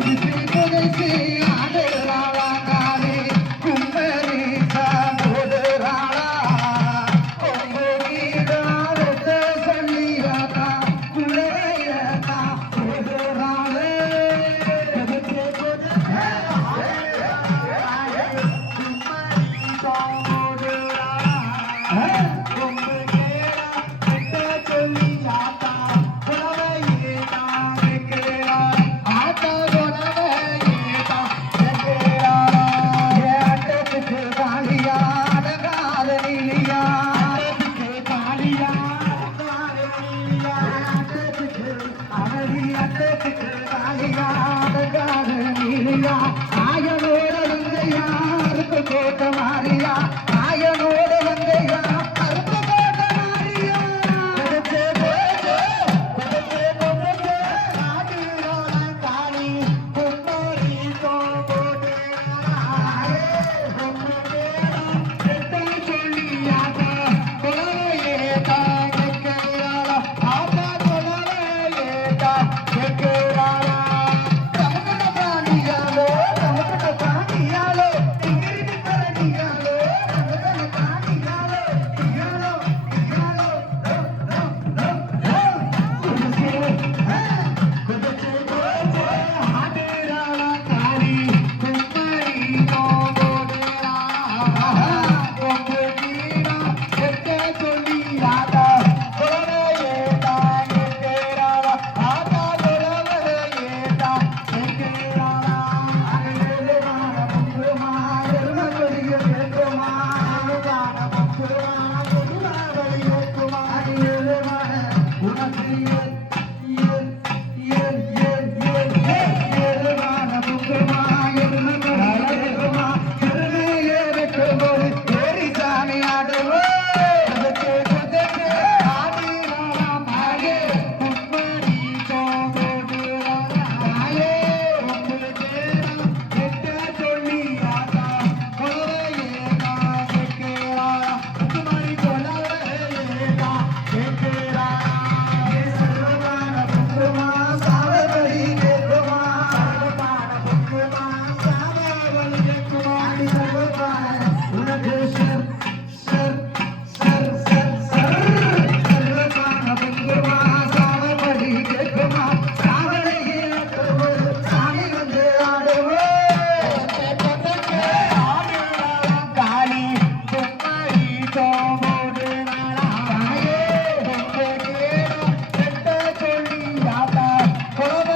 பிடிப்பதற்கு